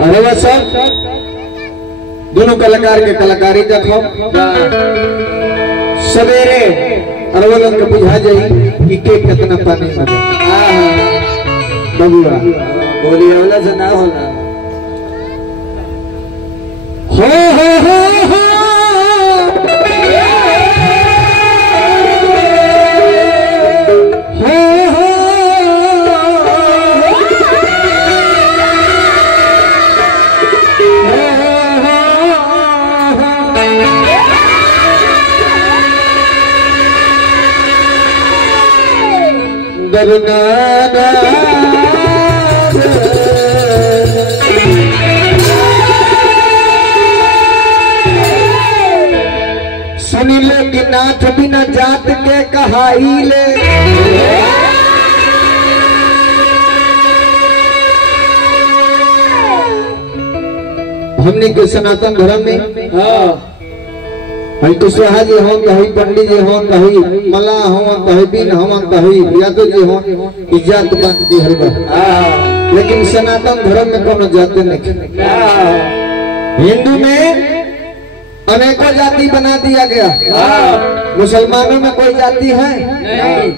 अरे वह सब दोनों कलाकार के कलाकारी देखो सवेरे अरवलन के बुझा जाई कि के कितना पानी में बबुआ बोली वाला से ना होला हो सुनी ले कि नाथ बिना जात के कहाई ले हमने के सनातन धर्म में हई कुशवाहा जी हों हई पंडित जी हों हई मला हों हई बिन हों हई यादव जी हों इज्जत बांट दी हर लेकिन सनातन धर्म में कोनो जाति नहीं। हिंदू में अनेकों जाति बना दिया गया, मुसलमानों में कोई जाति है नहीं,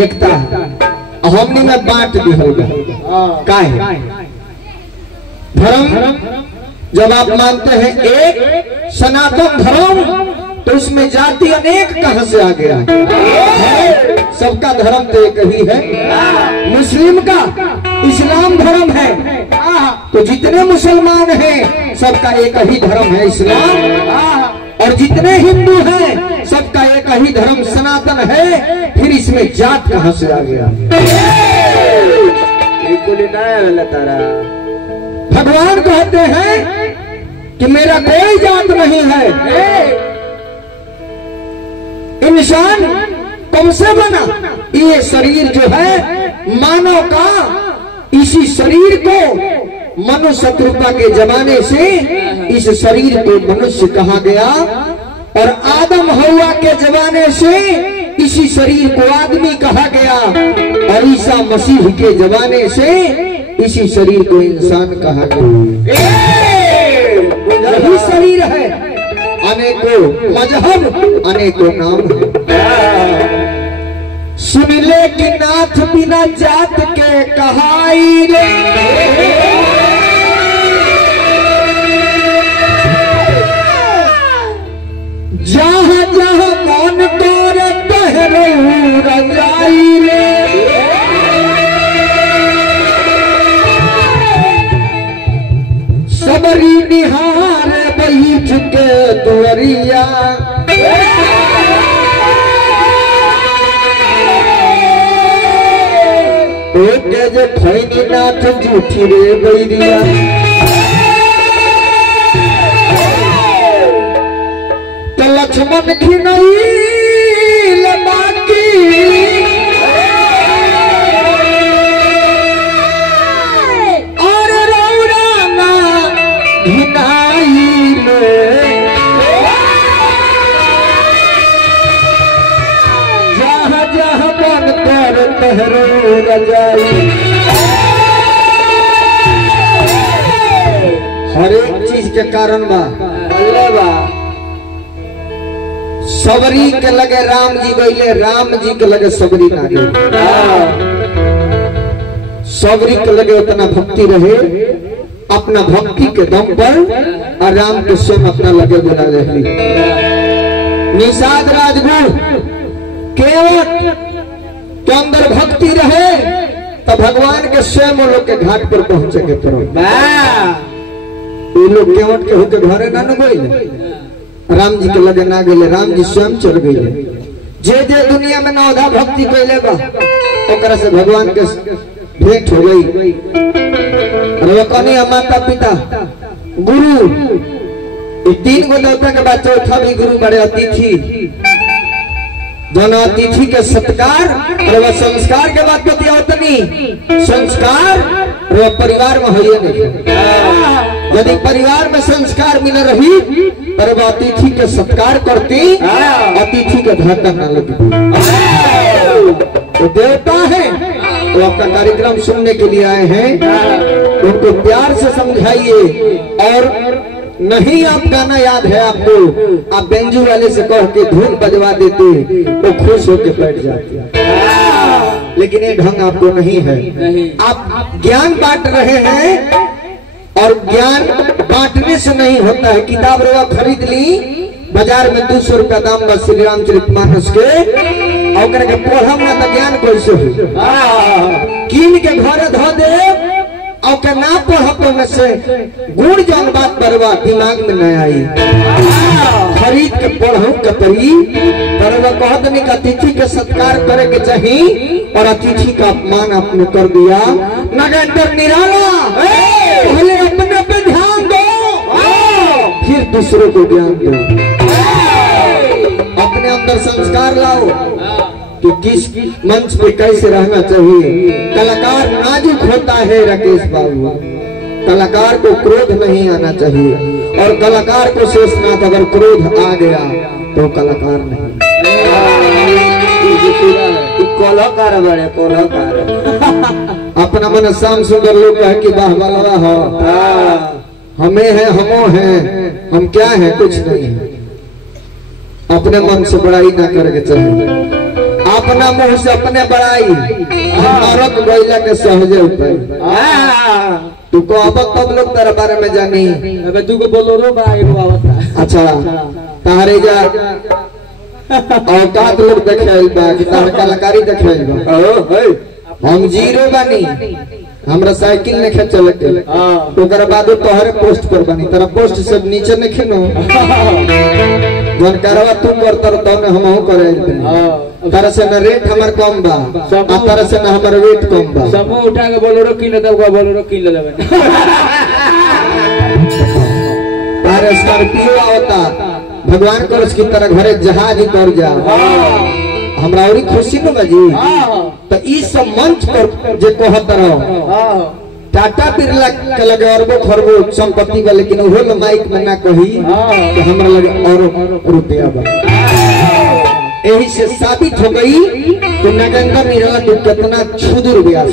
एकता हमने में बांट दी होगा। क्या है धर्म? जब आप मानते हैं एक सनातन धर्म तो उसमें जाति अनेक कहां से आ गया? सबका धर्म तो एक ही है। मुस्लिम का इस्लाम धर्म है तो जितने मुसलमान हैं सबका एक ही धर्म है इस्लाम, और जितने हिंदू हैं सबका एक ही धर्म सनातन है। फिर इसमें जात कहां से आ गया? भगवान कहते हैं कि मेरा कोई जात नहीं है। इंसान कब से बना? ये शरीर जो है मानव का, इसी शरीर को मनुष्य शत्रुता के जमाने से इस शरीर को मनुष्य कहा गया, और आदम हवा के जमाने से इसी शरीर को आदमी कहा गया, और ईसा मसीह के जमाने से इसी शरीर को इंसान कहा गया। यही शरीर है, अनेकों मजहब अनेकों नाम है। सुन ले कि नाथ बिना जात के कहाई रे, जहाँ जहाँ मन तोर पहरो रजाई रे, सबरी निहार बैठ के दुअरिया, ओके जे खैनी नाथ झूठी रे बैरिया, तो लक्ष्मण खिनई बाकी और रौराना घिनाई ले, जहाँ जहाँ मन कर तहरो रजाई। हर एक चीज के कारण बा सबरी के लगे राम जी गईले, राम जी के लगे सबरी ना गई। सबरी के लगे उतना भक्ति रहे अपना भक्ति के दम पर, और राम के स्वयं अपना लगे बना रही। निषाद राजगुरु केवट के अंदर भक्ति रहे तो भगवान के स्वयं लोग के घाट पर पहुंचे के पड़ो। लोग केवट के होके घरे ना गई, राम जी के लगे ना गए, राम जी स्वयं चल गए। जे जे दुनिया में नौधा भक्ति कैले बा ओकरा से भगवान के भेंट हो गई। कन्या माता पिता गुरु, तीन गो देवता के बाद चौथा भी गुरु बड़े अतिथि। दोनों अतिथि के सत्कार और वह संस्कार के बाद पतियावतनी संस्कार वह परिवार में है नहीं। यदि परिवार में संस्कार मिल रही पर वह अतिथि के सत्कार करती, अतिथि के धक्का न लगती। तो देवता है तो आपका कार्यक्रम सुनने के लिए आए हैं। उनको प्यार से समझाइए। और नहीं आप गाना याद है आपको, आप बेंजू वाले से कह के धुन बजवा देते तो खुश होके बैठ जाते, लेकिन ये ढंग आपको नहीं है। आप ज्ञान बांट रहे हैं और ज्ञान बांटने से नहीं होता है। किताब रवा खरीद ली बाजार में 200 रुपया दाम बस श्री रामचरितमानस के, और के पढ़म ना तो ज्ञान कैसे हो। कीन के घर धो दे और के ना पढ़ब में से गुण जौन बात बरवा दिमाग में न आई, खरीद के पढ़ू कतरी बरवा कहत नहीं। अतिथि के सत्कार करे के चाहिए और अतिथि का अपमान आपने कर दिया। नगेंद्र निराला पहले अपने पे ध्यान दो फिर दूसरों को ज्ञान दो। अपने अंदर संस्कार लाओ कि किस मंच पे कैसे रहना चाहिए। कलाकार नाजुक होता है राकेश बाबू, कलाकार को क्रोध नहीं आना चाहिए। और कलाकार को शेषनाथ अगर क्रोध आ गया तो कलाकार नहीं। कलाकार बड़े कलाकार अपना मन शाम सुंदर लोग कहे कि वाह वाह हो, हमें है हमो हैं, हम क्या है कुछ नहीं है। अपने मन से बड़ाई ना करके चाहिए, अपना मुंह से अपने बड़ाई औरत गोइला के सहजे उपाय। तू को अब तब लोग तेरे बारे में जानी। अबे तू को बोलो रो भाई वो आवता। अच्छा तारे जा औकात लोग देखे बा कि तार कलाकारी देखे बा। हम जीरो बानी, हमरा साइकिल ने खेच चले के ओकर बाद तोहरे पोस्ट पर बनी, तेरा पोस्ट सब नीचे ने खेनो जन करवा तू करतर तो ने हमहु करे। तारा से न रेट हमर कम बा आ तारा से न हमर वेट कम बा। समूह उठा के बोलोरो किन दब का बोलोरो किन ले लेबे। तारे स्कॉर्पियो आवता भगवान को उसकी तरह घरे जहाज ही कर जा हमरा और खुशी न बाजी। तो इस मंच पर जे कहत रहो टाटा बिरला के लगे अरबों खरबों संपत्ति बा, लेकिन वो माइक में ना कही कि हमरा लगे और रुपया बा। यही से साबित हो गई कि नगेंद्र निराला तू कितना क्षुद्र व्यास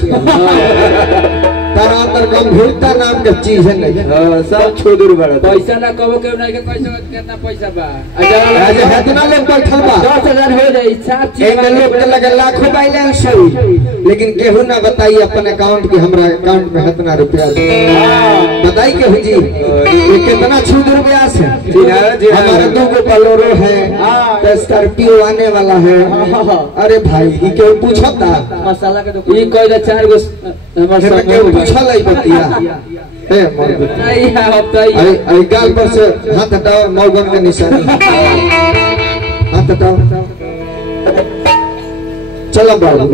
तारा अंदर गंभीरता नाम के चीज है नहीं। सब क्षुद्र बड़ा पैसा ना कहो के नहीं के पैसा कितना पैसा बा। अच्छा कितना लोग बैठल बा 10,000 हो जाई साफ चीज। एक लोग के लगे लाखों बैलेंस है, लेकिन केहू ना बताई अपन अकाउंट की हमरा अकाउंट में कितना रुपया बताई केहू जी। ये कितना क्षुद्र व्यास है। हमारे 2 गो बोलेरो है, स्कॉर्पियो आने वाला है। अरे भाई ये केहू पूछता मसाला के तो ये कोई 4 गो हमर पूछल है बतिया ए मर नहीं है। अब तो अरे गाल पर से हाथ हटाओ, मौगन का निशानी हाथ हटाओ। चलो बाबू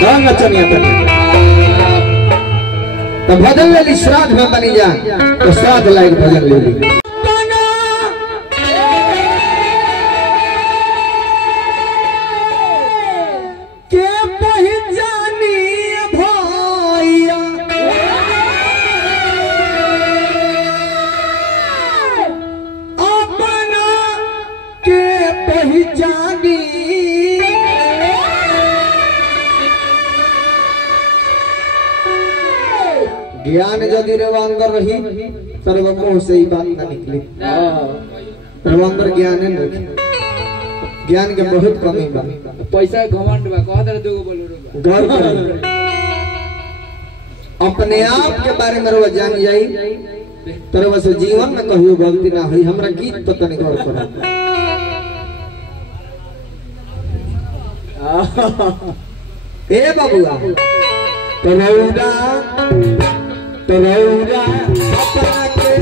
गाना चनिया तो भजन ले ली, श्राद्ध में बनी जा तो श्राद्ध लायक भजन ले ली। ज्ञान यदि रेवा अंदर रही सर्व मुंह से ही बात ना निकली। रेवा अंदर ज्ञान है नहीं, ज्ञान के बहुत कमी बा। पैसा घमंड बा कहत रहे 2 गो बोलेरो बा। गौर करो अपने आप के बारे में रोज जान जाई तरह से जीवन में कहियो गलती ना हुई। हमरा गीत तो तनी गौर करो। ए बाबूआ तनौरा तनौरा अपना के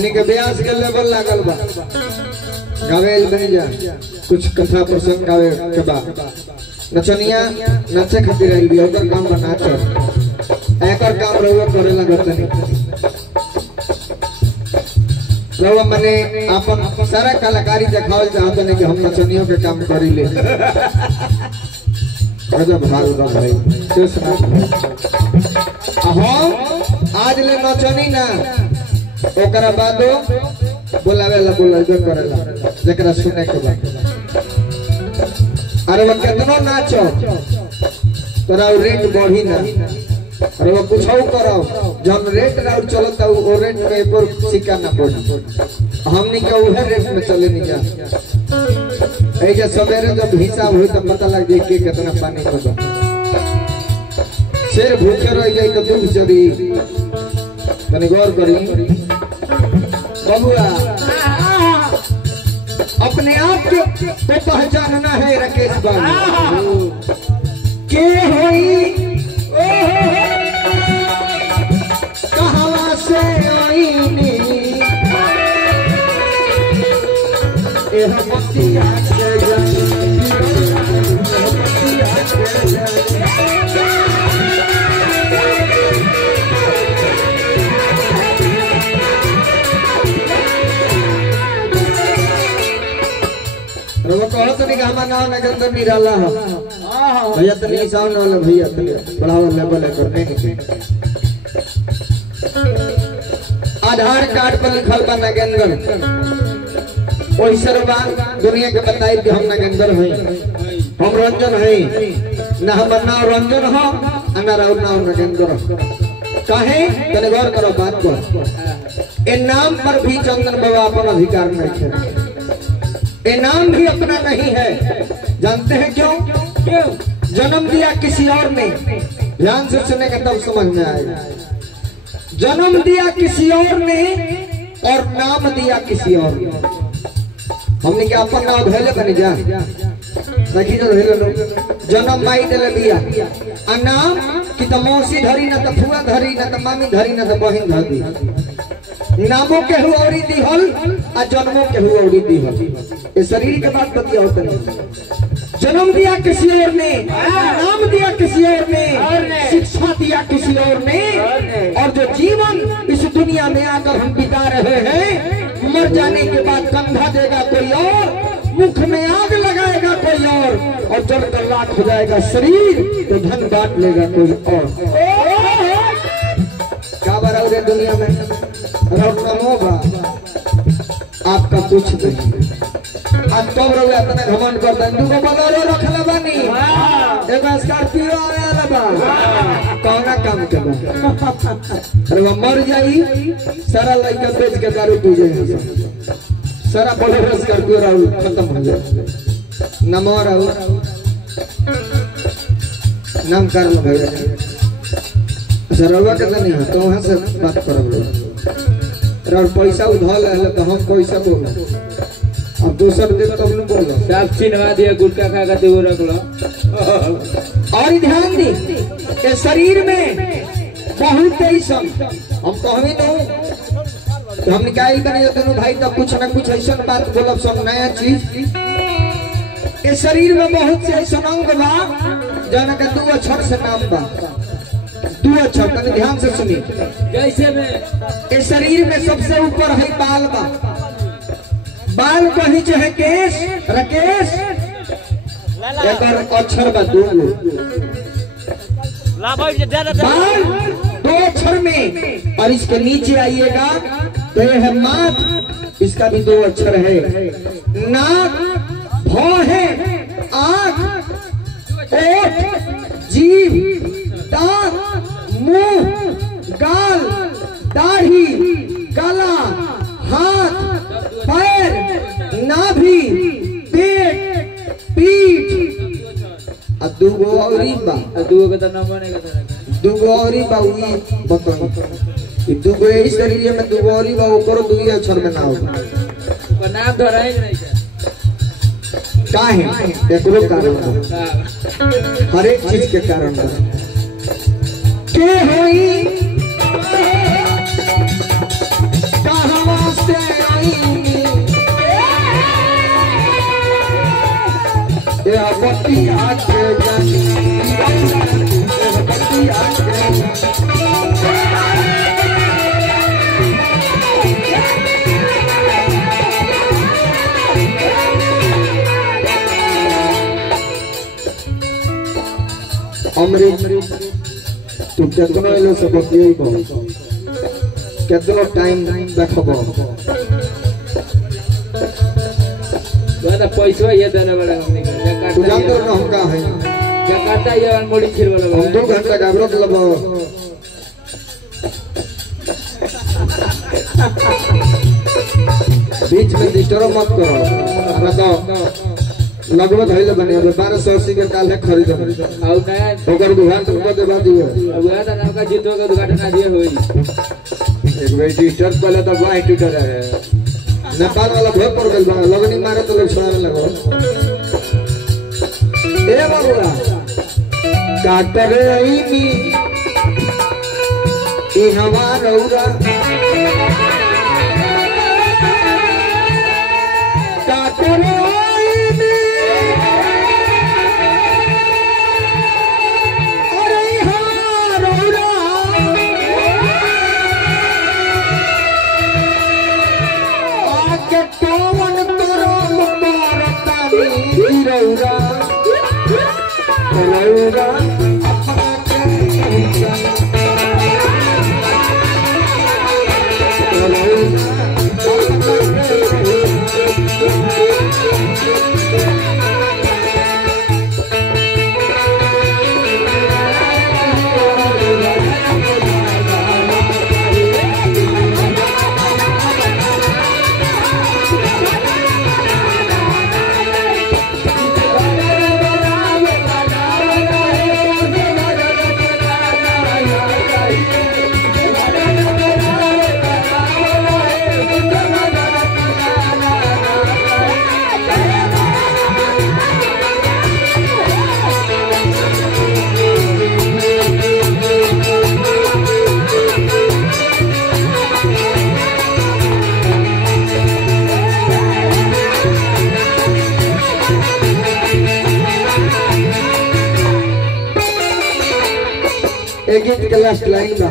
हमने के ब्यास के लेवल लागल बा गावेल बन जा कुछ कथा प्रसंग गावे के बा नचनिया नचे खातिर आइल बिया ओकर काम बना नाच एकर काम रहुआ करे लागत नहीं रहुआ मने अपन सारा कलाकारी दिखावल चाहत नहीं कि हम नचनियों के काम करी ले गजब हाल बा भाई शेषनाथ भाई हम आज ले नचनी ना ओकरा बादो बोलावेला बोलबे करेला जेकरा सुने के बा अरे वो कितनो नाचो तोरा रेट बढ़ी ना अरे वो कुछ करो जब रेट राउट चलता वो रेट में एक सिक्का ना पड़ी हमने के उहे रेट में चले नहीं जा ऐसे सवेरे जब हिसाब हुई तो पता लग जाए कि कितना पानी होगा शेर भूखे रह गई तो दूध चली तनी गौर करी बबुआ अपने आप को तो पहचानना है राकेश बाबू के होई कहां से आई नी एह बतिया से जानी वो कहो तो नहीं कि हमारा नाम नगेंद्र निराला है भैया तो नहीं साउंड वाला भैया तो बढ़ावा लेवल है करने की आधार कार्ड पर लिखल बा नगेंद्र ओई सरबा दुनिया के बताई कि हम नगेंद्र हैं हम रंजन हैं ना हमार नाम रंजन हो ना राउर नाम नगेंद्र काहे तने गौर करो बात को ए नाम पर भी चंदन बाबा अपन अधिकार नहीं है ये नाम भी अपना नहीं है जानते हैं क्यों जन्म दिया किसी और ने ध्यान से सुनेगा तब समझ में आएगा जन्म दिया किसी और ने और नाम दिया किसी और ने हमने क्या अपन नाम धैले बनी जा देखी जो धैले लोग जन्म माई दिले दिया आ नाम कि तो मौसी धरी ना तो फुआ धरी ना तो मामी धरी ना तो बहन धरी नामों के हुआ औरी दिहल आ जन्मों के हुआ औरी दिहल ये शरीर के बात बतिया होता नहीं जन्म दिया किसी और ने नाम दिया किसी और ने शिक्षा दिया किसी और ने और जो जीवन इस दुनिया में आकर हम बिता रहे हैं मर जाने के बाद कंधा देगा कोई और मुख में आग लगाएगा कोई और जलकर राख हो जाएगा शरीर तो धन बांट लेगा कोई और क्या बराबर है दुनिया में होगा आपका कुछ नहीं आज कब रहो इतना घमंड करता है दुगो बोलेरो रखले बानी एगो स्कॉर्पियो आवेला बा कौना काम के बा अरे वो मर जाई सारा लइका बेच के दारू पी जाए सारा बोलेरो स्कॉर्पियो राउ खत्म हो जाए नमो राउ नाम कर लो भैया सरवा के नहीं है तो वहां से बात करब और पैसा उधार ले तो हम पैसा बोल अब दूसर दिन तब न बोलो सब चिन्हवा दिया गुटखा खा के वो रख लो और ध्यान दी ये शरीर में बहुत ऐसा हम कहवी न तो हम निकाल बने दोनों भाई तब कुछ ना कुछ ऐसा बात बोलब सब नया चीज ये शरीर में बहुत से ऐसा अंग बा जाना का 2 अक्षर से नाम बा 2 अक्षर तने ध्यान से सुनी जैसे में इस शरीर में सबसे ऊपर है बाल बा बाल को नीचे है केश राकेश एक अक्षर बा 2 बाल 2 अक्षर में और इसके नीचे आइएगा तो यह है माथ इसका भी 2 अक्षर है नाक भौं है आंख ओठ जीभ दांत मुंह गाल दाढ़ी गला हाथ पैर नाभि पेट पीठ आ दुगो औरी बा दुगो के त नाम बनेगा दुगो औरी बा ई बताओ ई दुगो इस शरीर में दुगो औरी बा ओकरो 2 अक्षर में ना होगा नाम धराए नहीं काहे एकरो कारण हर एक चीज के कारण के होई कहवा बतिया के जानी बतिया के अमृत तू केतनो एलो से बतियाई को केतनो टाइम देखबो वाला पैसा ये देने वाला हमने तू जानते ना हम का है जकार्ता ये वाला मोड़ी छिर वाला हम 2 घंटा गाबरत लबो बीच में डिस्टर्ब मत करो ना तो लगभग धइले बने 1280 के काल है खरीद और नया ओकर दुकान तो को देबा दियो अब या था नाम का जीतो का उद्घाटन दिए होई एक बेर डिस्टर्ब पहले तो वाई ट्विटर है नेपाल वाला भोग पर गइल बा लगनी मारे तो लोग छोड़ाने लगो ए बाबूआ काटरे आईनी ई हमारा रौरा काटरे आईनी अरे हमारा रौरा आके टोवन करो मुबारकानी रौरा रौरा एक गीत के लास्ट लाइन बा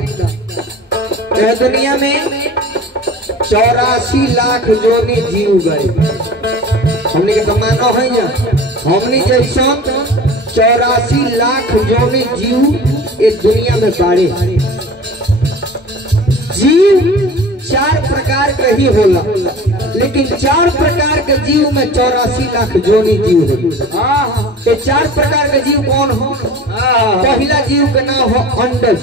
ए दुनिया में 84 लाख जोनी जीव गए हमने के मानो है ना हमने जैसा 84 लाख जोनी जीव इस दुनिया में बाड़े जीव 4 प्रकार के ही होला लेकिन 4 प्रकार के जीव में 84 लाख जोनी जीव है ये 4 प्रकार के जीव कौन हो पहला जीव के नाम हो अंडज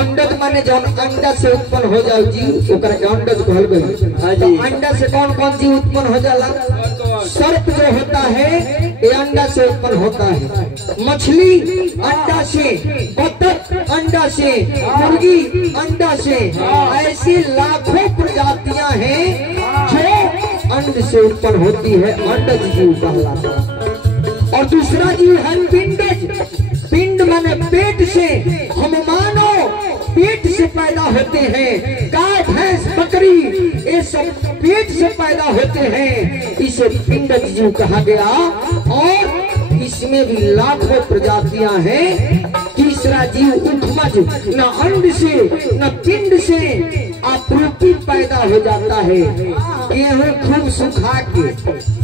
अंडज माने जब अंडा से उत्पन्न हो जाओ जीव ओकरा के अंडज कहल गई तो अंडा से कौन कौन जीव उत्पन्न हो जाला सर्प जो होता है ये अंडा से उत्पन्न होता है मछली अंडा से बतख अंडा से मुर्गी अंडा से ऐसी लाखों प्रजातियां हैं जो अंड से उत्पन्न होती है अंडज जीव कहलाता है और दूसरा जीव है पिंडज पिंड माने पेट से हम मानो पेट से पैदा होते हैं गाय भैंस बकरी ये सब पेट से पैदा होते हैं इसे पिंडज जीव कहा गया और इसमें भी लाखों प्रजातियां हैं तीसरा जीव उठमज न अंड से न पिंड से अपरूपी पैदा हो जाता है गेहूं खूब सुखा के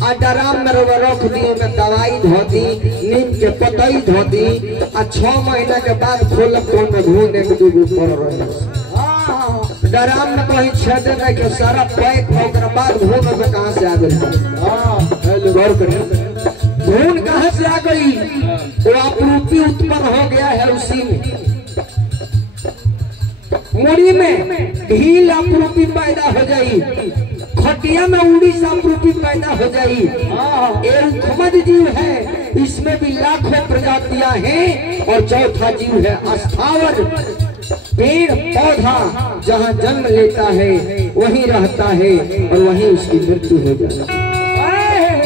आ डराम में रख दिए में दवाई धो दी नीम के पतई धो दी आ 6 महीना के बाद खोलक तो में घून एक दूगो पड़ रहे डराम में कहीं छेद नहीं के सारा पैक ओकरा बाद घून में कहां से आ गई गौर करिए घून कहां से आ गई वो अपरूपी उत्पन्न हो गया है उसी में मुड़ी में ढील अपरूपी पैदा हो जाई खटिया में उड़ी अपरूपी पैदा हो जाई एक खमज जीव है इसमें भी लाखों प्रजातियां हैं और चौथा जीव है अस्थावर पेड़ पौधा जहाँ जन्म लेता है वहीं रहता है और वहीं उसकी मृत्यु हो जाती है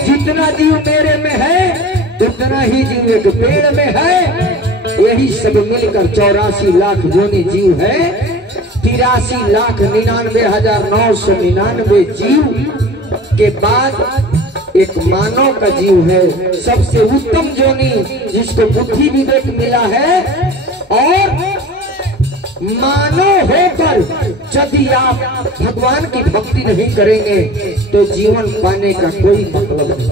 जितना जीव मेरे में है उतना ही जीव एक पेड़ में है यही सब मिलकर 84 लाख जोनी जीव है 83,99,999 जीव के बाद एक मानव का जीव है, सबसे उत्तम जोनी, जिसको बुद्धि विवेक मिला है। और मानव होकर यदि आप भगवान की भक्ति नहीं करेंगे तो जीवन पाने का कोई मतलब नहीं।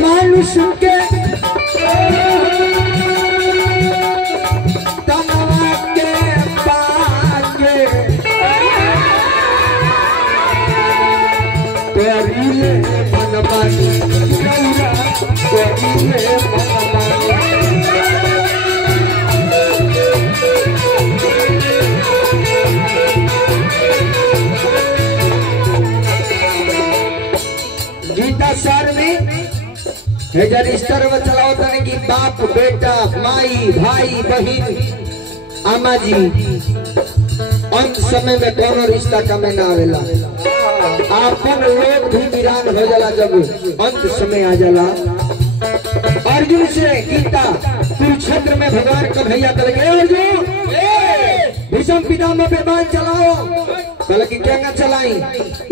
मनुष्य के तनवा के पाके करीले मनमानी, करीले मनमानी। गीता सार में जन इस तरह चलाओ तने कि बाप बेटा माई भाई बहन आमा जी अंत समय में कौन रिश्ता कमे ना आवेला। आपन लोग भी वीरान हो जाला जब अंत समय आ जाला। अर्जुन से गीता कुरुक्षेत्र में भगवान का भैया कल गए, अर्जुन भीष्म पितामह पे बात चलाओ। कल की क्या ना चलाई,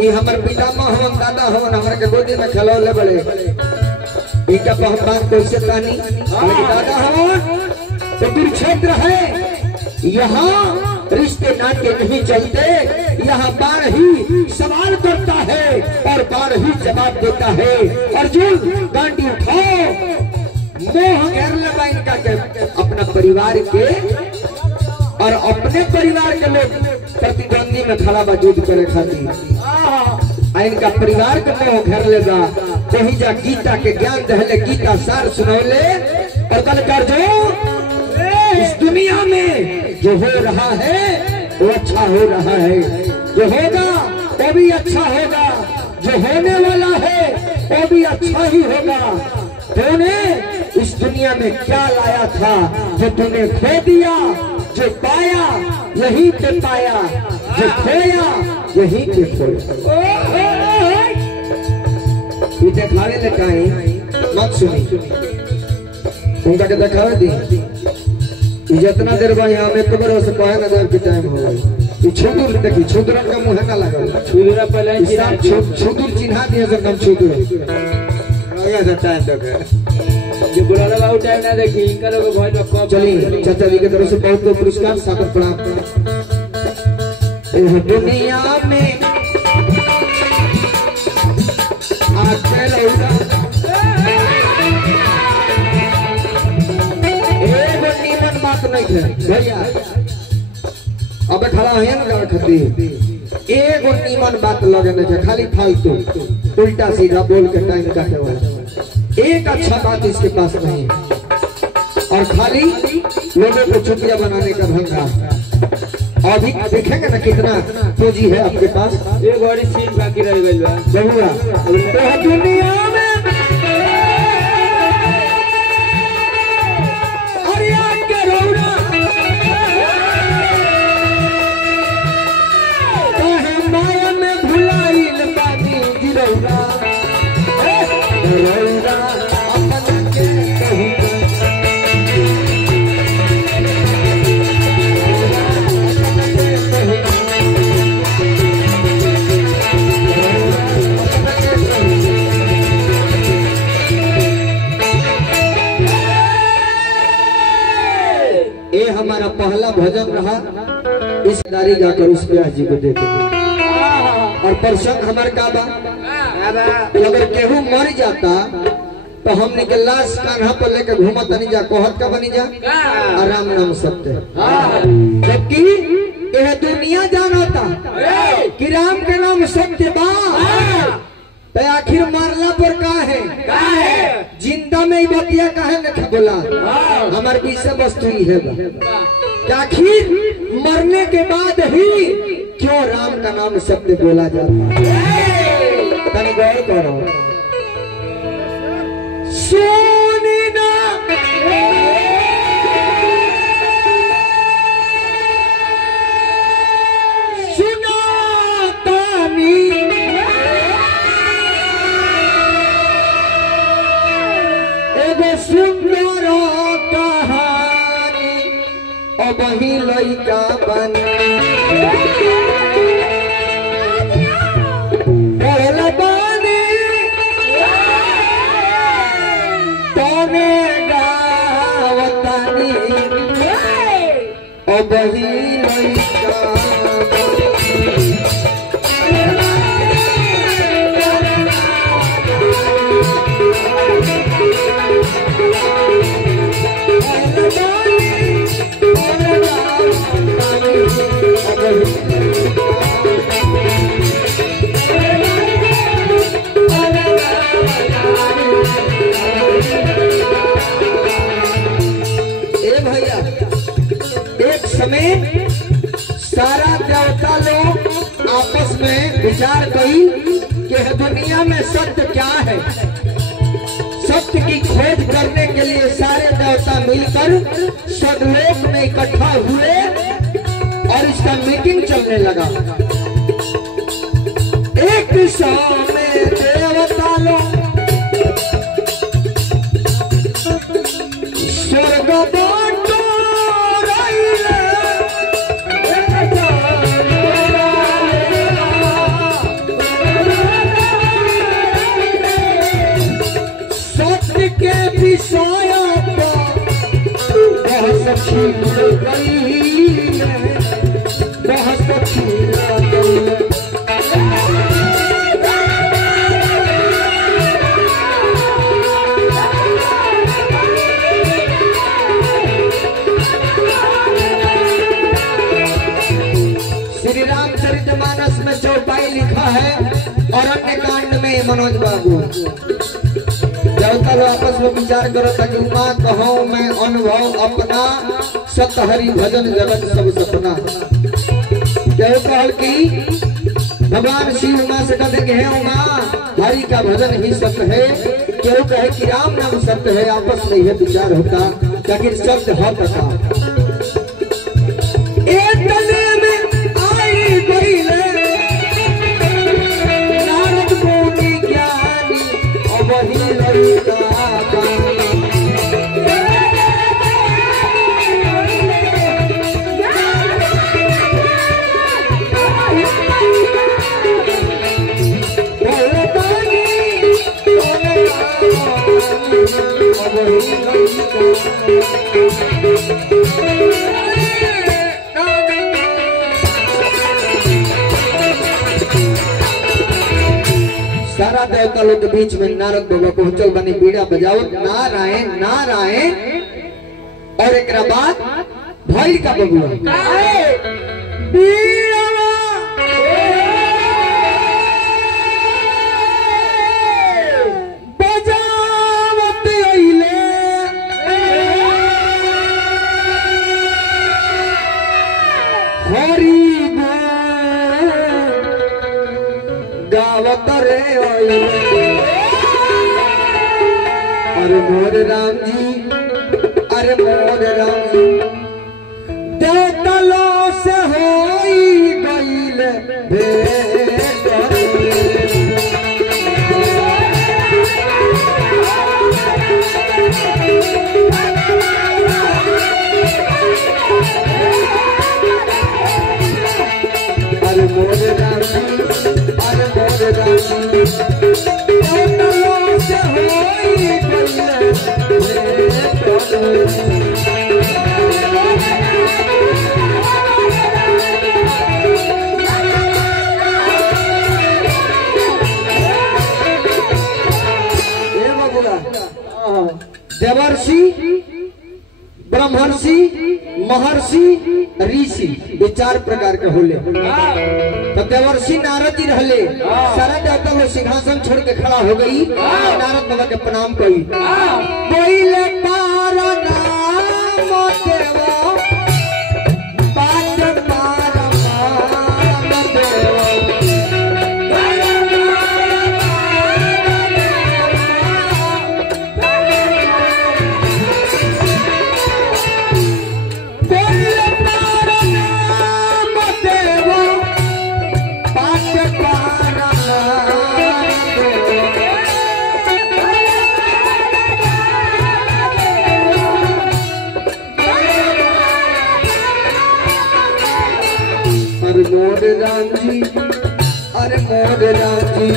ये हमारे पितामह हवन दादा हवन, हमारे के गोदी में खिलौले बड़े इनका पहचान कैसे तानी दादा हवन। तो कुरुक्षेत्र है, यहाँ रिश्ते नाते नहीं चलते, यहाँ बाण ही सवाल करता है और बाण ही जवाब देता है। अर्जुन गांडी उठाओ, मोह घेर ले इनका के अपना परिवार के और अपने परिवार के लोग प्रतिद्वंदी में खड़ा वजूद करे खातिर इनका परिवार के मोह घेर लेगा। वही जा गीता के ज्ञान दहले, गीता सार सुनौले और कल कर जो इस दुनिया में जो हो रहा है वो अच्छा हो रहा है, जो होगा वो भी अच्छा होगा, जो होने वाला है वो भी अच्छा ही होगा। तूने इस दुनिया में क्या लाया था, जो तूने खो दिया, जो पाया यही पे पाया, जो खोया यही पे खोया। ये दिखावे लगा मत सुनी, उनका के दिखावे दी जितना देर बा यहाँ में कबर से कहे ना देर के टाइम हो गई। छुदुर देखी, छुदुर का मुंह ना लगा, छुदुर पहले छुदुर चिन्हा दिए सर कम छुदुर आगे टाइम तक जो बुलाना बाबू टाइम ना देखी इनका लोग भाई लोग कब चली। चाचा जी की तरफ से बहुत बहुत पुरस्कार सागर प्रणाम। दुनिया में आके लौटा बात नहीं है भैया, अब खड़ा है ना खती एगो नीमन बात लगे नहीं, खाली फालतू उल्टा सीधा बोल के टाइम काटे वाला एक अच्छा बात इसके पास नहीं, और खाली लोगों को चुटिया बनाने का धंधा। अभी देखेंगे ना कितना पूंजी है आपके पास। एक बड़ी सीन बाकी रह गई बहुआ दुनिया में हमारा पहला भजन रहा, इस दारी जाकर उस प्यास जी को देते और प्रसंग हमारे का बा अगर केहू मर जाता तो हमने के लाश कान्हा पर लेकर घूमत नहीं जा, कोहत का बनी जा राम नाम सत्य। जबकि यह दुनिया जानता कि राम के नाम सत्य बा, तो आखिर मारला पर का है जिंदा में ही बतिया काहे न बोला। हमारे विषय वस्तु ही है आखिर मरने के बाद ही क्यों राम का नाम सत्य बोला जाता है। तनी गौर करो, सोनी ना सुना तानी एगो सुंदर कहानी अब ही लइका बन पहला बान अब ही लइका में सारा देवता लोग आपस में विचार करी कि दुनिया में सत्य क्या है। सत्य की खोज करने के लिए सारे देवता मिलकर स्वर्गलोक में इकट्ठा हुए और इसका मीटिंग चलने लगा। एक समय देवता लोग स्वर्ग रामचरितमानस में चौपाई लिखा है और अन्य कांड में मनोज बाबू देवता लोग आपस में विचार करो ताकि उमा कहो मैं अनुभव अपना सत हरि भजन जगत सब सपना। देवता की भगवान शिव उमा से कहते कि हे उमा हरि का भजन ही सत्य है। केहू कहे कि राम नाम सत्य है। आपस में यह विचार होता ताकि सत्य हो तथा सारा देवता लोग के बीच में नारद बाबा पहुंचल बनी बीड़ा बजावत नारायण नारायण। और एक बाद भइल का बबुआ बजावत अइले हरि गावत रे अरे मोर राम जी अरे मोर राम जी देवतलो से होई गइल भेंट अरे मोर राम जी अरे मोर राम जी देवतलो से होई गइल भेंट देवर्षि ब्रह्मर्षि महर्षि ऋषि ये चार प्रकार के होले। तो देवर्षि नारद जी रहले सारा देवता लोग सिंहासन छोड़ के खड़ा हो गई नारद बाबा के प्रणाम कई बोले तारा नाम देवा बात तारा नाम देवा मोर राम जी अरे मोर राम जी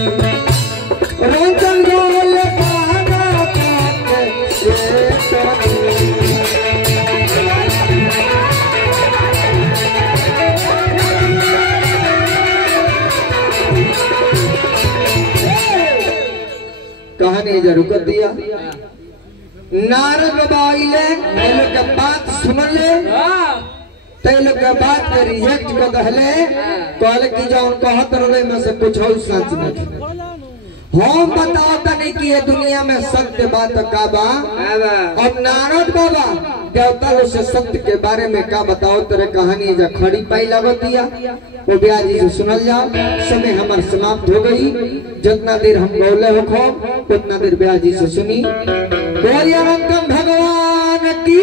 रंजन गोल पाना पाके से जा रुक दिया। नारद बाबा आइले, ये लोग के बात सुन ले, ते लोग के बात के रिजेक्ट कर दहले, कहले कि जौन कहत रहे में से कुछ और सच नहीं। हम बताओ तनी कि ये दुनिया में सत्य बात का बा। अब नारद बाबा देवता लोग से सत्य के बारे में का बताओ, तेरे कहानी जा खड़ी पाई लगतिया वो ब्याह जी से सुनल जाओ। समय हमार समाप्त हो गई, जितना देर हम बोले हो खो उतना देर ब्याह जी से सुनी। बोलिए राम भगवान की।